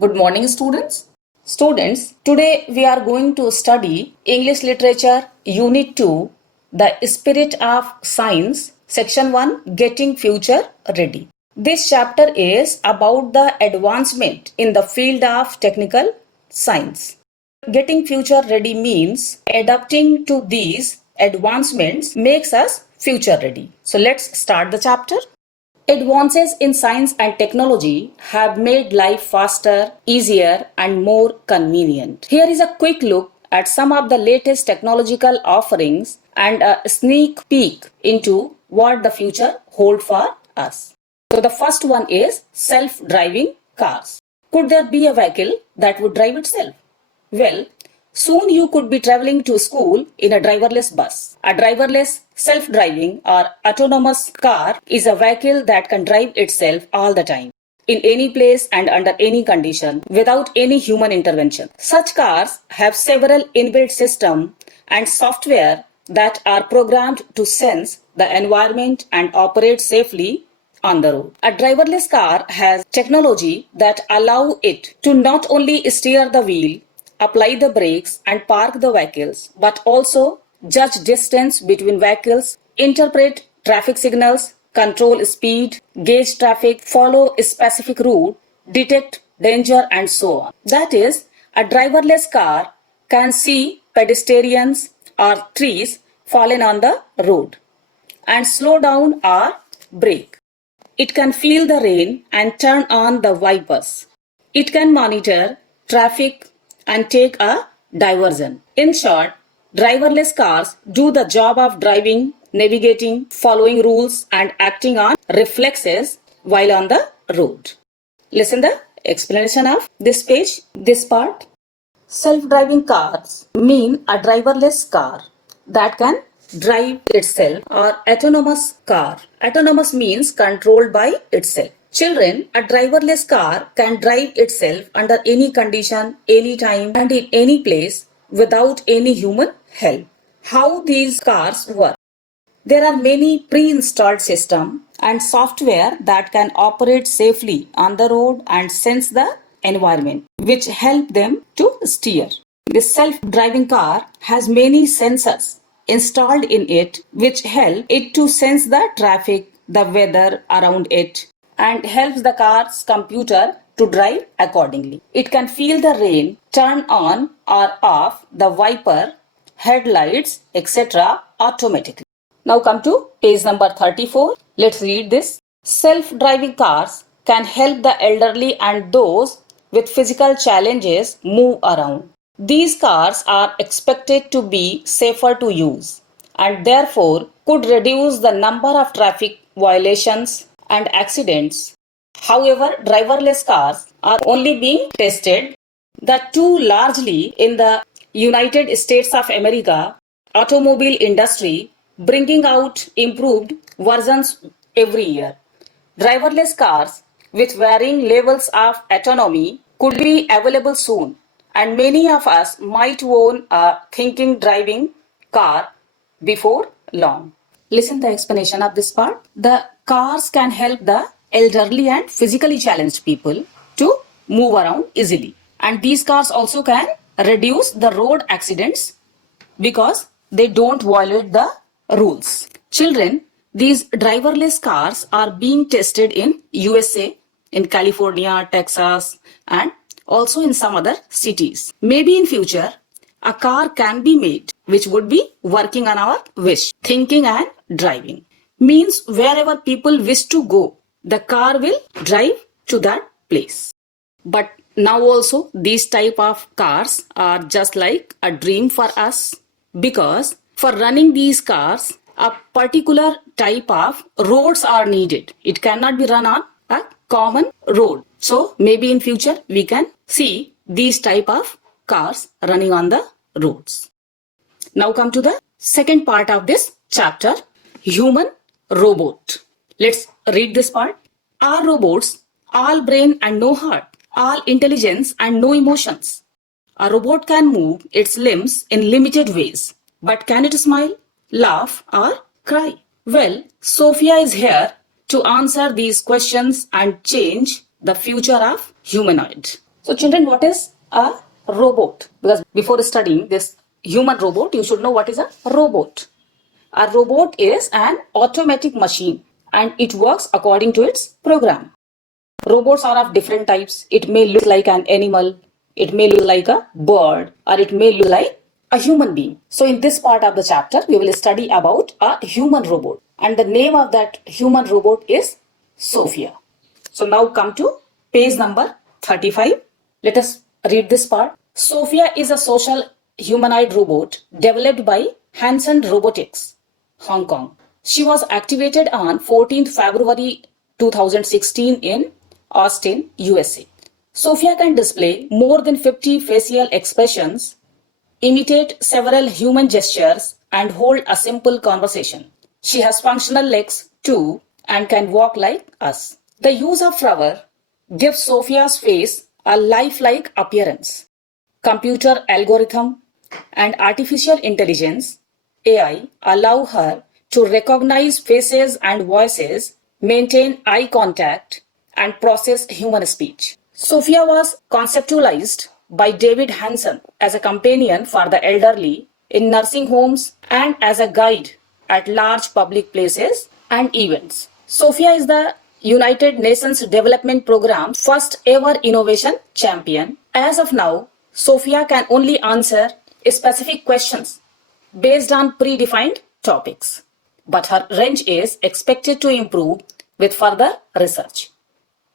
Good morning, students. Students, today we are going to study English Literature Unit 2, The Spirit of Science, Section 1, Getting Future Ready. This chapter is about the advancement in the field of technical science. Getting future ready means adapting to these advancements makes us future ready. So let's start the chapter. Advances in science and technology have made life faster, easier, and more convenient. Here is a quick look at some of the latest technological offerings and a sneak peek into what the future holds for us. So, the first one is self driving cars. Could there be a vehicle that would drive itself? Well, soon you could be traveling to school in a driverless bus. A driverless, self-driving or autonomous car is a vehicle that can drive itself all the time, in any place and under any condition, without any human intervention. Such cars have several inbuilt systems and software that are programmed to sense the environment and operate safely on the road. A driverless car has technology that allow it to not only steer the wheel, apply the brakes and park the vehicles, but also judge distance between vehicles, interpret traffic signals, control speed, gauge traffic, follow a specific route, detect danger, and so on. That is, a driverless car can see pedestrians or trees fallen on the road and slow down or brake. It can feel the rain and turn on the wipers. It can monitor traffic and take a diversion. In short, driverless cars do the job of driving, navigating, following rules, and acting on reflexes while on the road. Listen the explanation of this page, this part. Self-driving cars mean a driverless car that can drive itself, or autonomous car. Autonomous means controlled by itself. Children, a driverless car can drive itself under any condition, any time, and in any place without any human help. How these cars work? There are many pre-installed systems and software that can operate safely on the road and sense the environment, which help them to steer. This self-driving car has many sensors installed in it which help it to sense the traffic, the weather around it, and helps the car's computer to drive accordingly. It can feel the rain, turn on or off the wiper, headlights, etc. automatically. Now come to page number 34. Let's read this. Self-driving cars can help the elderly and those with physical challenges move around. These cars are expected to be safer to use and therefore could reduce the number of traffic violations and accidents. However, driverless cars are only being tested, the two largely in the United States of America automobile industry, bringing out improved versions every year. Driverless cars with varying levels of autonomy could be available soon, and many of us might own a thinking driving car before long. Listen the explanation of this part. The cars can help the elderly and physically challenged people to move around easily. And these cars also can reduce the road accidents because they don't violate the rules. Children, these driverless cars are being tested in USA, in California, Texas, and also in some other cities. Maybe in future, a car can be made which would be working on our wish, thinking and driving. Means wherever people wish to go, the car will drive to that place. But now also these type of cars are just like a dream for us, because for running these cars, a particular type of roads are needed. It cannot be run on a common road. So maybe in future we can see these type of cars running on the roads. Now come to the second part of this chapter, human robot. Let's read this part. Are robots all brain and no heart, all intelligence and no emotions? A robot can move its limbs in limited ways, but can it smile, laugh, or cry? Well, Sophia is here to answer these questions and change the future of humanoid. So children, what is a robot? Because before studying this human robot, you should know what is a robot. A robot is an automatic machine and it works according to its program. Robots are of different types. It may look like an animal, it may look like a bird, or it may look like a human being. So in this part of the chapter, we will study about a human robot. And the name of that human robot is Sophia. So now come to page number 35. Let us read this part. Sophia is a social humanoid robot developed by Hanson Robotics, Hong Kong. She was activated on 14th February 2016 in Austin, USA. Sophia can display more than 50 facial expressions, imitate several human gestures, and hold a simple conversation. She has functional legs too and can walk like us. The use of flower gives Sophia's face a lifelike appearance. Computer algorithm and artificial intelligence (AI) allow her to recognize faces and voices, maintain eye contact, and process human speech. Sophia was conceptualized by David Hanson as a companion for the elderly in nursing homes and as a guide at large public places and events. Sophia is the United Nations Development Programme's first ever innovation champion. As of now, Sophia can only answer specific questions based on predefined topics, but her range is expected to improve with further research.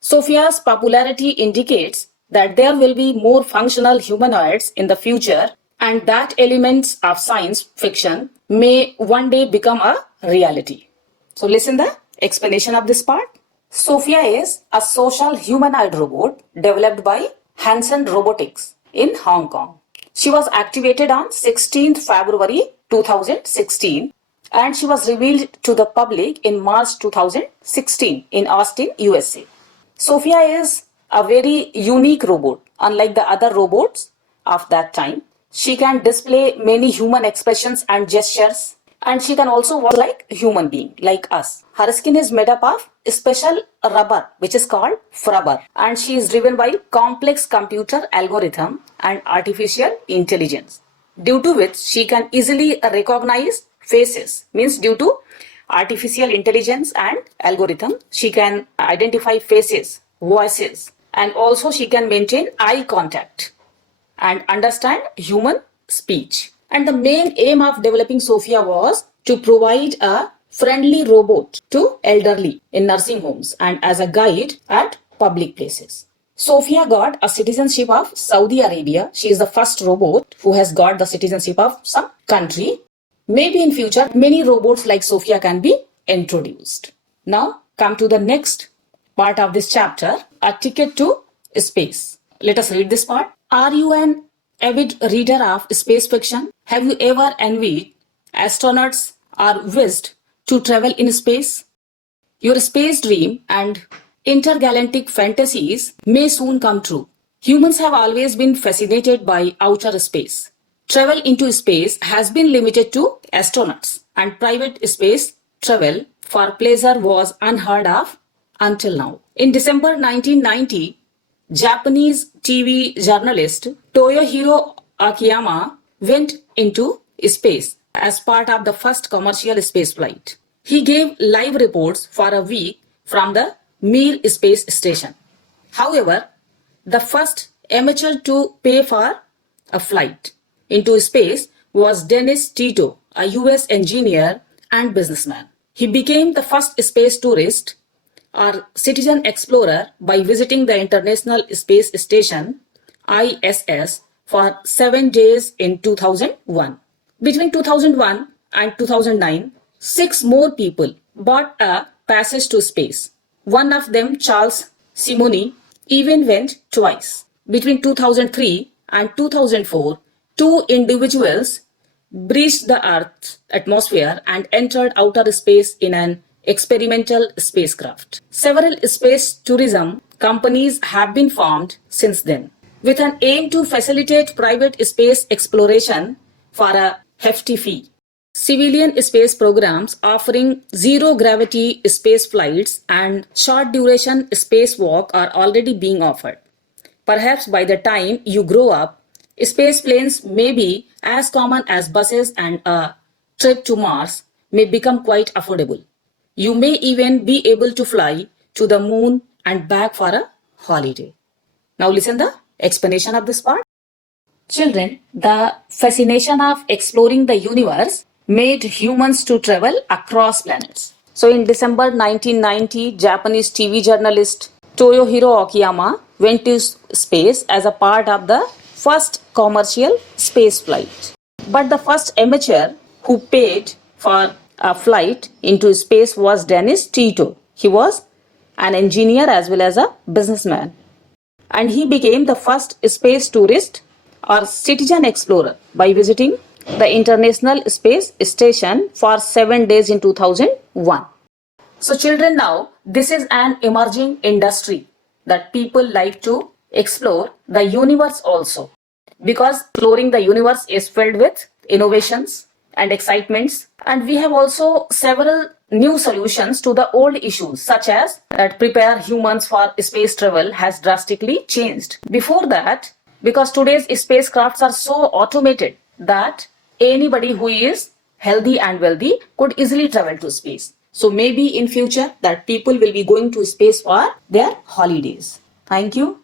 Sophia's popularity indicates that there will be more functional humanoids in the future and that elements of science fiction may one day become a reality. So listen the explanation of this part. Sophia is a social humanoid robot developed by Hanson Robotics in Hong Kong. She was activated on 16th February 2016 and she was revealed to the public in March 2016 in Austin, USA. Sophia is a very unique robot. Unlike the other robots of that time, she can display many human expressions and gestures, and she can also walk like a human being, like us. Her skin is made up of special rubber, which is called frubber, and she is driven by complex computer algorithm and artificial intelligence, due to which she can easily recognize faces. Means due to artificial intelligence and algorithm, she can identify faces, voices, and also she can maintain eye contact and understand human speech. And the main aim of developing Sophia was to provide a friendly robot to elderly in nursing homes and as a guide at public places. Sophia got a citizenship of Saudi Arabia. She is the first robot who has got the citizenship of some country. Maybe in future, many robots like Sophia can be introduced. Now, come to the next part of this chapter, a ticket to space. Let us read this part. Are you an avid reader of space fiction? Have you ever envied astronauts or wished to travel in space? Your space dream and intergalactic fantasies may soon come true. Humans have always been fascinated by outer space. Travel into space has been limited to astronauts, and private space travel for pleasure was unheard of until now. In December 1990, Japanese TV journalist Toyohiro Akiyama went into space as part of the first commercial space flight. He gave live reports for a week from the Mir space station. However, the first amateur to pay for a flight into space was Dennis Tito, a US engineer and businessman. He became the first space tourist or citizen explorer by visiting the International Space Station ISS for 7 days in 2001. Between 2001 and 2009, 6 more people bought a passage to space. One of them, Charles Simonyi, even went twice. Between 2003 and 2004, 2 individuals breached the Earth's atmosphere and entered outer space in an experimental spacecraft. Several space tourism companies have been formed since then, with an aim to facilitate private space exploration for a hefty fee. Civilian space programs offering zero-gravity space flights and short-duration spacewalk are already being offered. Perhaps by the time you grow up, space planes may be as common as buses and a trip to Mars may become quite affordable. You may even be able to fly to the moon and back for a holiday. Now listen the explanation of this part. Children, the fascination of exploring the universe made humans to travel across planets. So in December 1990, Japanese TV journalist Toyohiro Okiyama went to space as a part of the first commercial space flight. But the first amateur who paid for a flight into space was Dennis Tito. He was an engineer as well as a businessman. And he became the first space tourist or citizen explorer by visiting the International Space Station for 7 days in 2001. So children, now this is an emerging industry that people like to explore the universe also, because exploring the universe is filled with innovations and excitements, and we have also several new solutions to the old issues, such as that prepare humans for space travel has drastically changed. Before that, because today's spacecrafts are so automated that anybody who is healthy and wealthy could easily travel to space. So maybe in future that people will be going to space for their holidays. Thank you.